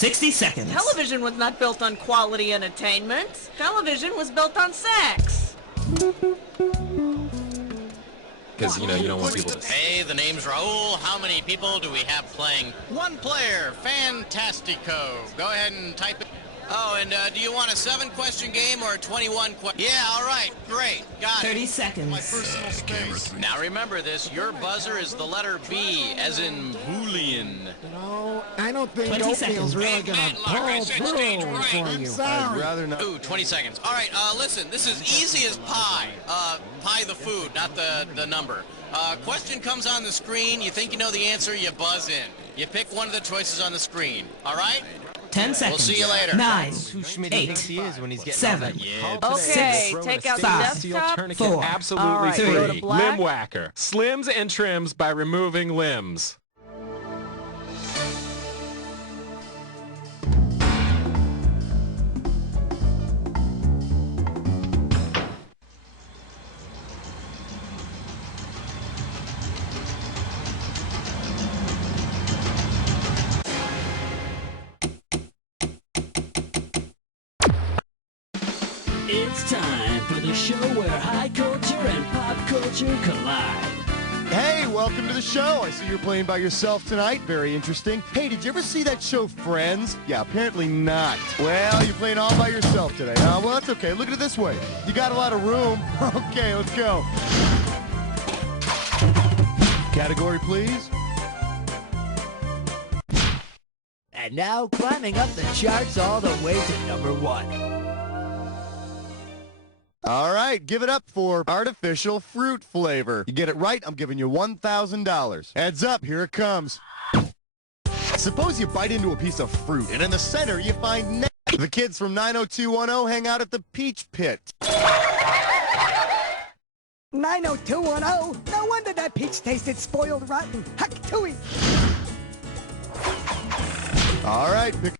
60 seconds. Television was not built on quality entertainment. Television was built on sex. Because, you don't want people to... Hey, the name's Raul. How many people do we have playing? One player. Fantastico. Go ahead and type it. Oh, and do you want a 7-question game or a 21 question? Yeah, all right. Great. Got it. 30 seconds. My personal space. Now remember this. Your buzzer is the letter B, as in Boolean. No, I don't think 20 oatmeal's seconds. really gonna pull through for you. I'd rather not... Ooh, 20 seconds. All right, listen. This is easy as pie. Pie the food, not the number. Question comes on the screen. You think you know the answer, you buzz in. You pick one of the choices on the screen. All right? 10 seconds. We'll see you later. 9, Who Schmitty 8, thinks he is when he's getting 7, all that yeah. Okay, Six, take out the five, desktop. 4, Absolutely All right, free. go to black. Limb Whacker. Slims and trims by removing limbs. It's time for the show where high culture and pop culture collide. Hey, welcome to the show. I see you're playing by yourself tonight. Very interesting. Hey, did you ever see that show Friends? Yeah, apparently not. Well, you're playing all by yourself today. Well, that's okay. Look at it this way. You got a lot of room. Okay, let's go. Category, please. And now climbing up the charts all the way to number 1. All right, give it up for artificial fruit flavor. You get it right, I'm giving you $1,000. Heads up, here it comes. Suppose you bite into a piece of fruit, and in the center you find the kids from 90210 hang out at the Peach Pit. 90210. No wonder that peach tasted spoiled rotten. Huck tooey. All right, pick.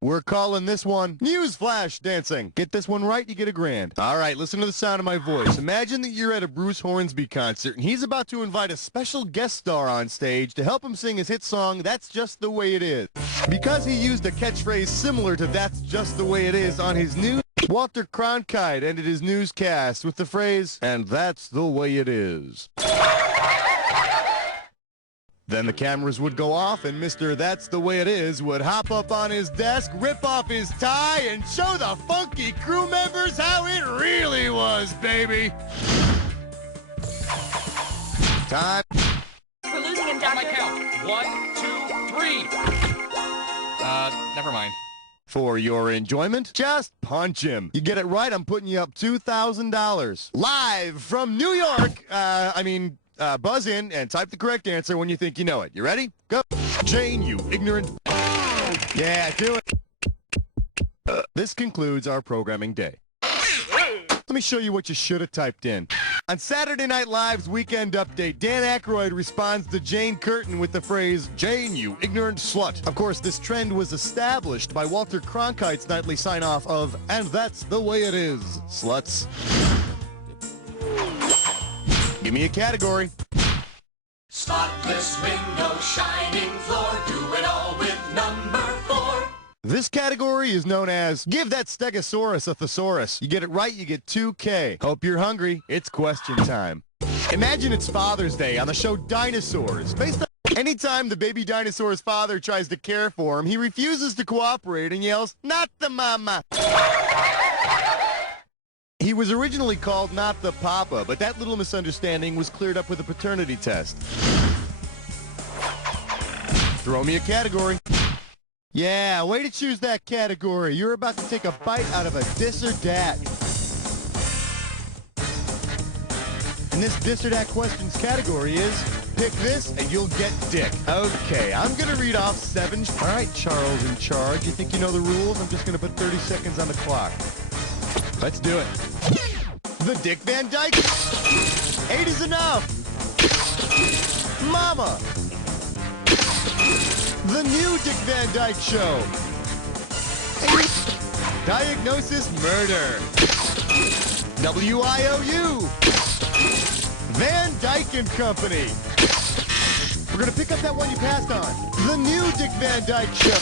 We're calling this one Newsflash Dancing. Get this one right, you get $1,000. All right, listen to the sound of my voice. Imagine that you're at a Bruce Hornsby concert, and he's about to invite a special guest star on stage to help him sing his hit song, That's Just the Way It Is. Because he used a catchphrase similar to That's Just the Way It Is on his news, Walter Cronkite ended his newscast with the phrase, and that's the way it is. Then the cameras would go off, and Mr. That's the Way It Is would hop up on his desk, rip off his tie, and show the funky crew members how it really was, baby. Time. We're losing him, On Doctor. my count. 1, 2, 3. Never mind. For your enjoyment, just punch him. You get it right, I'm putting you up $2,000. Live from New York, buzz in and type the correct answer when you think you know it. You ready? Go. Jane, you ignorant... Yeah, do it. This concludes our programming day. Let me show you what you should have typed in. On Saturday Night Live's Weekend Update, Dan Aykroyd responds to Jane Curtin with the phrase, Jane, you ignorant slut. Of course, this trend was established by Walter Cronkite's nightly sign-off of, and that's the way it is, sluts. Give me a category. Spotless window, shining floor, do it all with number 4. This category is known as Give That Stegosaurus a Thesaurus. You get it right, you get $2,000. Hope you're hungry. It's question time. Imagine it's Father's Day on the show Dinosaurs. Based on anytime the baby dinosaur's father tries to care for him, he refuses to cooperate and yells, "Not the mama." He was originally called Not the Papa, but that little misunderstanding was cleared up with a paternity test. Throw me a category. Yeah, way to choose that category. You're about to take a bite out of a dis or dat. And this dis or dat questions category is, pick this and you'll get dick. Okay, I'm going to read off 7. All right, Charles in charge. You think you know the rules? I'm just going to put 30 seconds on the clock. Let's do it. The Dick Van Dyke. 8 is enough. Mama. The new Dick Van Dyke Show. Diagnosis Murder. WIOU. Van Dyke and Company. We're going to pick up that one you passed on. The new Dick Van Dyke Show.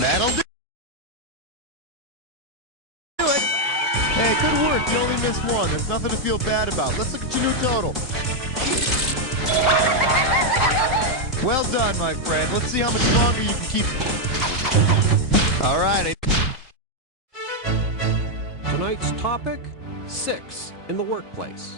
That'll do it. Hey, good work. You only missed one. There's nothing to feel bad about. Let's look at your new total. Well done, my friend. Let's see how much longer you can keep. All right. Tonight's topic, 6 in the workplace.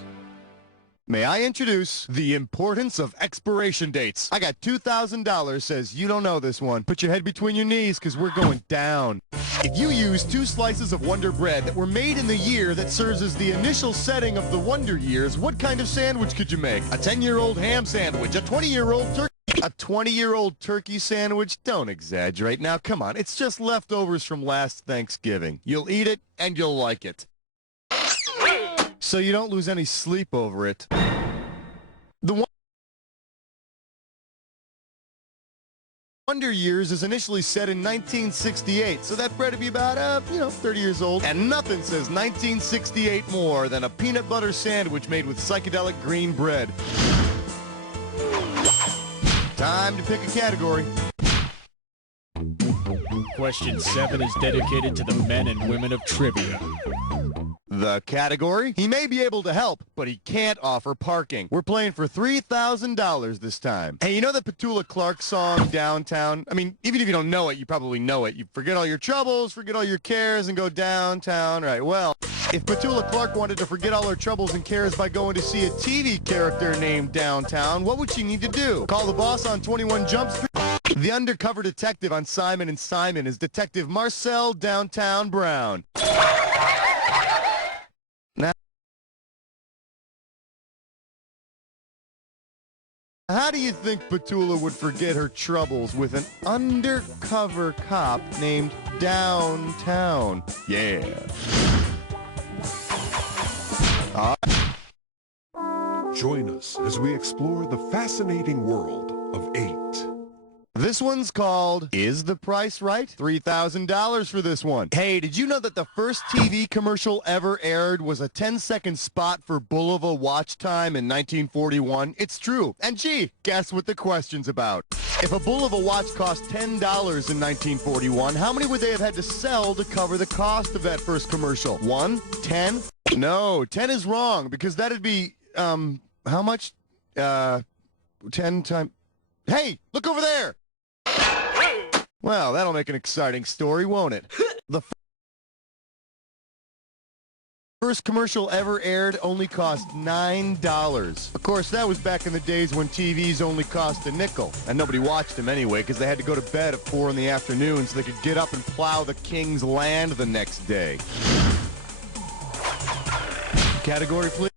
May I introduce the importance of expiration dates? I got $2,000 says you don't know this one. Put your head between your knees because we're going down. If you use 2 slices of Wonder Bread that were made in the year that serves as the initial setting of the Wonder Years, what kind of sandwich could you make? A 10-year-old ham sandwich, a 20-year-old turkey. A 20-year-old turkey sandwich? Don't exaggerate. Now, come on. It's just leftovers from last Thanksgiving. You'll eat it, and you'll like it. So you don't lose any sleep over it. The Wonder Years is initially set in 1968, so that bred to be about, 30 years old. And nothing says 1968 more than a peanut butter sandwich made with psychedelic green bread. Time to pick a category. Question 7 is dedicated to the men and women of trivia. The category? He may be able to help, but he can't offer parking. We're playing for $3,000 this time. Hey, you know the Petula Clark song, Downtown? I mean, even if you don't know it, you probably know it. You forget all your troubles, forget all your cares, and go downtown. Right, well, if Petula Clark wanted to forget all her troubles and cares by going to see a TV character named Downtown, what would she need to do? Call the boss on 21 Jump Street? The undercover detective on Simon & Simon is Detective Marcel Downtown Brown. Now, how do you think Petula would forget her troubles with an undercover cop named Downtown? Yeah. Join us as we explore the fascinating world of 8. This one's called Is the Price Right? $3,000 for this one. Hey, did you know that the first TV commercial ever aired was a 10-second spot for Bulova watch time in 1941? It's true. And gee, guess what the question's about? If a Bulova watch cost $10 in 1941, how many would they have had to sell to cover the cost of that first commercial? 1? 10? No, 10 is wrong because that'd be, how much? 10 times... Hey, look over there! Well, that'll make an exciting story, won't it? The first commercial ever aired only cost $9. Of course, that was back in the days when TVs only cost a nickel. And nobody watched them anyway, because they had to go to bed at 4 in the afternoon so they could get up and plow the king's land the next day. Category, please.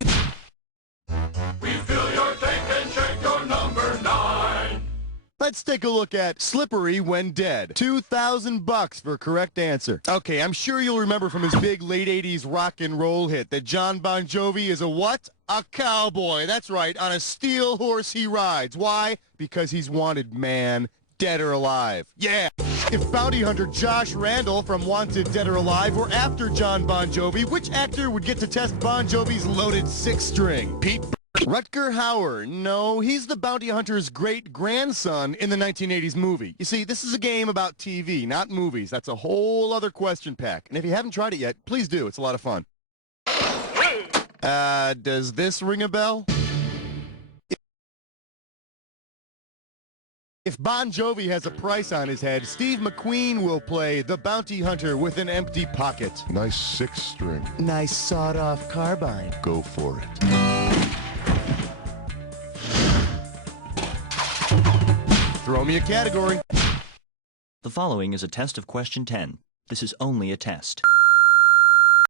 Refill your tank and check your number 9. Let's take a look at Slippery When Dead. $2,000 for a correct answer. Okay, I'm sure you'll remember from his big late 80s rock and roll hit that John Bon Jovi is a what? A cowboy. That's right, on a steel horse he rides. Why? Because he's wanted, man. Dead or alive. Yeah. If bounty hunter Josh Randall from Wanted Dead or Alive were after John Bon Jovi, which actor would get to test Bon Jovi's loaded 6-string? Pete Rutger Hauer. No, he's the bounty hunter's great-grandson in the 1980s movie. You see, this is a game about TV, not movies. That's a whole other question pack. And if you haven't tried it yet, please do. It's a lot of fun. Does this ring a bell? If Bon Jovi has a price on his head, Steve McQueen will play the bounty hunter with an empty pocket. Nice 6-string. Nice sawed-off carbine. Go for it. Throw me a category. The following is a test of question 10. This is only a test.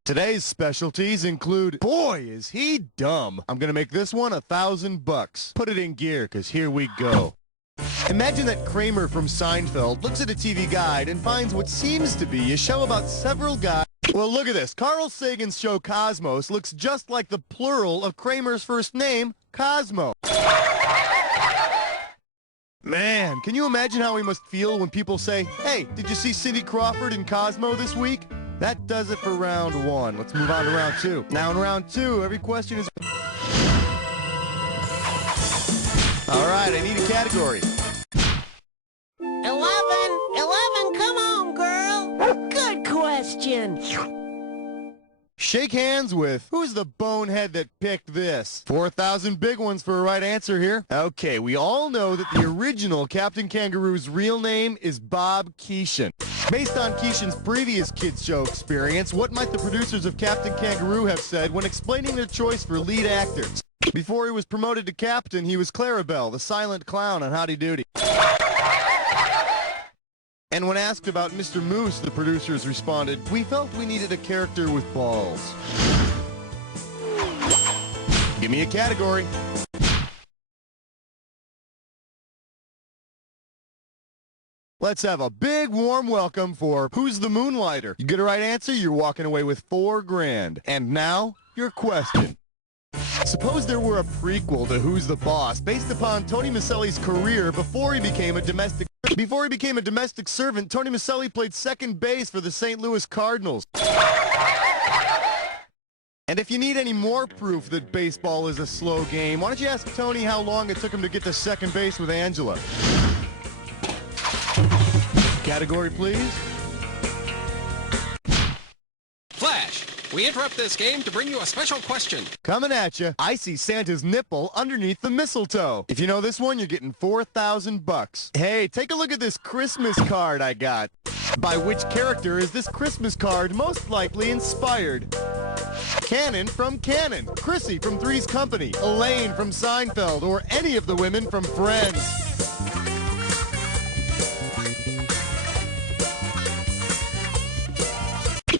Today's specialties include, boy, is he dumb. I'm gonna make this one $1,000. Put it in gear, because here we go. Imagine that Kramer from Seinfeld looks at a TV guide and finds what seems to be a show about several guys. Well, look at this. Carl Sagan's show Cosmos looks just like the plural of Kramer's first name, Cosmo. Man, can you imagine how he must feel when people say, hey, did you see Cindy Crawford in Cosmo this week? That does it for round 1. Let's move on to round 2. Now in round 2, every question is... All right, I need a category. 11, come on, girl. Good question. Shake hands with who's the bonehead that picked this? 4,000 big ones for a right answer here. Okay, we all know that the original Captain Kangaroo's real name is Bob Keeshan. Based on Keeshan's previous kids show experience, what might the producers of Captain Kangaroo have said when explaining their choice for lead actors? Before he was promoted to captain, he was Clarabelle, the silent clown on Howdy Doody. And when asked about Mr. Moose, the producers responded, "We felt we needed a character with balls." Give me a category. Let's have a big warm welcome for Who's the Moonlighter? You get a right answer, you're walking away with $4 grand. And now, your question. Suppose there were a prequel to Who's the Boss based upon Tony Maselli's career before he became a domestic servant. Tony Maselli played second base for the St. Louis Cardinals. And if you need any more proof that baseball is a slow game, why don't you ask Tony how long it took him to get to second base with Angela? Category, please. Flash, we interrupt this game to bring you a special question. Coming at you, I see Santa's nipple underneath the mistletoe. If you know this one, you're getting 4,000 bucks. Hey, take a look at this Christmas card I got. By which character is this Christmas card most likely inspired? Cannon from Cannon, Chrissy from Three's Company, Elaine from Seinfeld, or any of the women from Friends.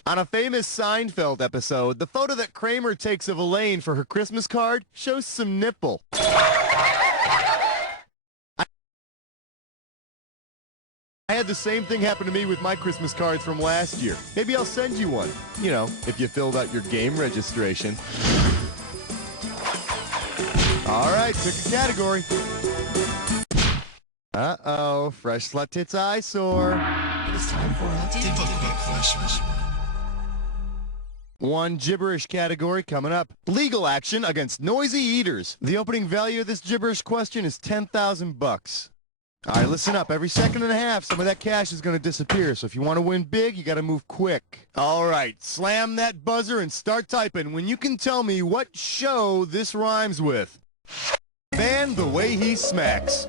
On a famous Seinfeld episode, the photo that Kramer takes of Elaine for her Christmas card shows some nipple. I had the same thing happen to me with my Christmas cards from last year. Maybe I'll send you one. You know, if you filled out your game registration. All right, pick a category. Uh-oh, fresh slut tits eyesore. It is time for a difficult question. One gibberish category coming up. Legal action against noisy eaters. The opening value of this gibberish question is 10,000 bucks. All right, listen up. Every second and a half, some of that cash is going to disappear. So if you want to win big, you got to move quick. All right, slam that buzzer and start typing when you can tell me what show this rhymes with. Man, the way he smacks.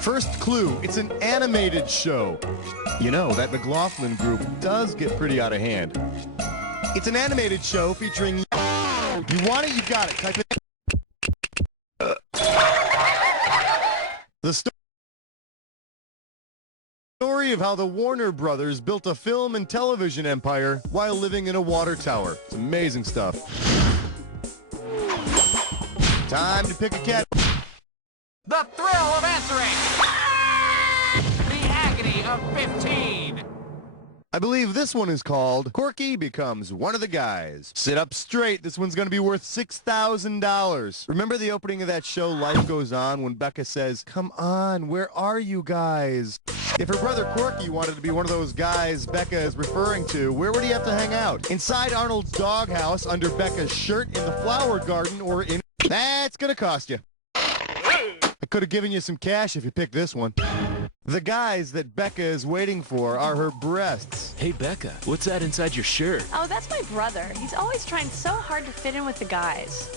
First clue, it's an animated show. You know, that McLaughlin group does get pretty out of hand. It's an animated show featuring... You want it, you got it. Type it. The story of how the Warner Brothers built a film and television empire while living in a water tower. It's amazing stuff. Time to pick a cat. The thrill of answering! The agony of 15! I believe this one is called Corky Becomes One of the Guys. Sit up straight. This one's going to be worth $6,000. Remember the opening of that show, Life Goes On, when Becca says, "Come on, where are you guys?" If her brother Corky wanted to be one of those guys Becca is referring to, where would he have to hang out? Inside Arnold's doghouse, under Becca's shirt, in the flower garden, or in... That's going to cost you. I could have given you some cash if you picked this one. The guys that Becca is waiting for are her breasts. Hey, Becca, what's that inside your shirt? Oh, that's my brother. He's always trying so hard to fit in with the guys.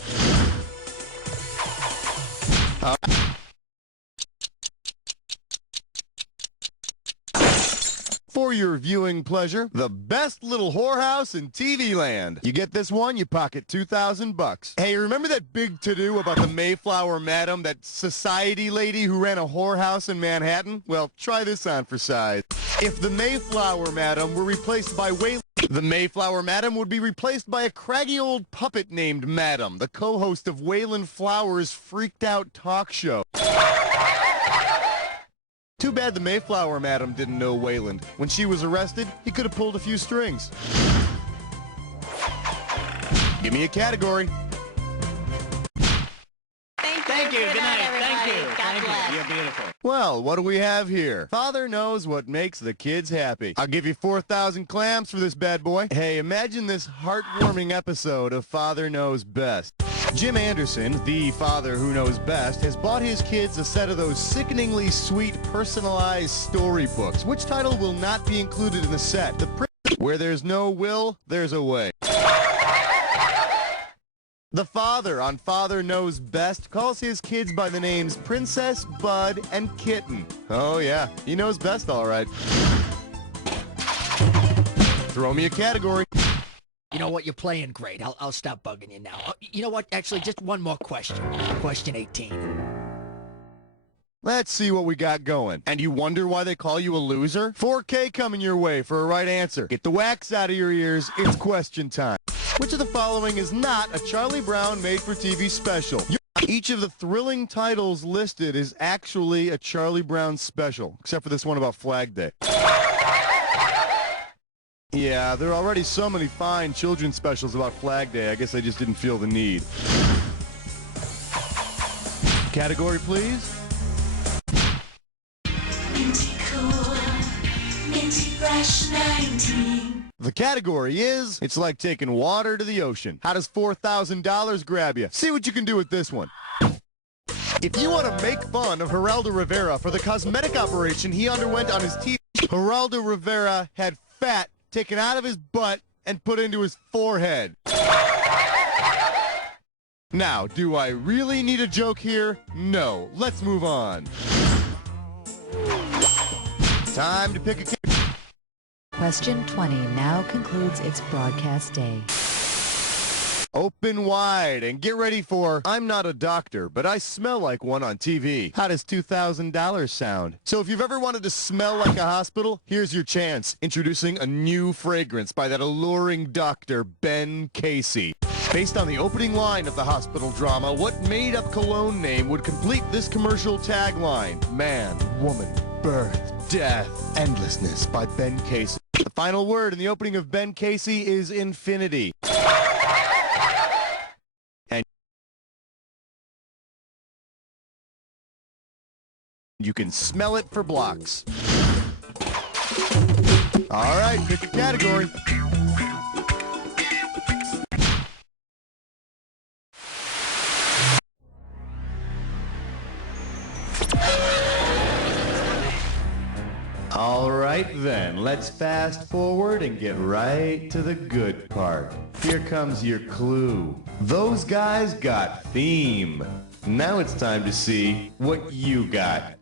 For your viewing pleasure, the best little whorehouse in TV land. You get this one, you pocket 2,000 bucks. Hey, remember that big to-do about the Mayflower Madam, that society lady who ran a whorehouse in Manhattan? Well, try this on for size. If the Mayflower Madam were replaced by the Mayflower Madam would be replaced by a craggy old puppet named Madam, the co-host of Waylon Flowers' freaked out talk show. Too bad the Mayflower Madam didn't know Wayland. When she was arrested, he could have pulled a few strings. Give me a category. Thank you. Good night, everybody. Thank you. God bless. You're beautiful. Well, what do we have here? Father knows what makes the kids happy. I'll give you 4,000 clams for this bad boy. Hey, imagine this heartwarming episode of Father Knows Best. Jim Anderson, the father who knows best, has bought his kids a set of those sickeningly sweet personalized storybooks. Which title will not be included in the set? Where there's no will, there's a way. The father on Father Knows Best calls his kids by the names Princess, Bud, and Kitten. Oh yeah, he knows best all right. Throw me a category. You know what? You're playing great. I'll stop bugging you now. You know what? Actually, just one more question. Question 18. Let's see what we got going. And you wonder why they call you a loser? 4K coming your way for a right answer. Get the wax out of your ears. It's question time. Which of the following is not a Charlie Brown made-for-TV special? Each of the thrilling titles listed is actually a Charlie Brown special, except for this one about Flag Day. Yeah, there are already so many fine children's specials about Flag Day. I guess I just didn't feel the need. Category, please. Minty cool, minty fresh 19. The category is, it's like taking water to the ocean. How does $4,000 grab you? See what you can do with this one. If you want to make fun of Geraldo Rivera for the cosmetic operation he underwent on his teeth, Geraldo Rivera had fat taken out of his butt and put into his forehead. Now, do I really need a joke here? No. Let's move on. Time to pick a... Question 20 now concludes its broadcast day. Open wide and get ready for, I'm not a doctor, but I smell like one on TV. How does $2,000 sound? So if you've ever wanted to smell like a hospital, here's your chance. Introducing a new fragrance by that alluring doctor, Ben Casey. Based on the opening line of the hospital drama, what made-up cologne name would complete this commercial tagline? Man, woman, birth, death, endlessness by Ben Casey. The final word in the opening of Ben Casey is infinity. And you can smell it for blocks. All right, pick a category. All right then, let's fast forward and get right to the good part. Here comes your clue. Those guys got theme. Now it's time to see what you got.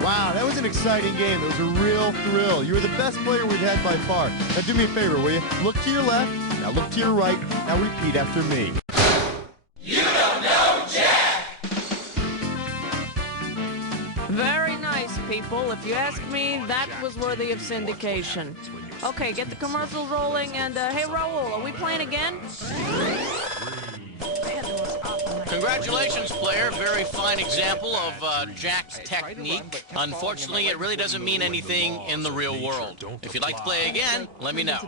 Wow, that was an exciting game. It was a real thrill. You were the best player we've had by far. Now do me a favor, will you? Look to your left, now look to your right, now repeat after me. You don't know Jack! Very nice, people. If you ask me, that was worthy of syndication. Okay, get the commercials rolling, and hey, Raul, are we playing again? Congratulations, player. Very fine example of Jack's technique. Unfortunately, it really doesn't mean anything in the real world. If you'd like to play again, let me know.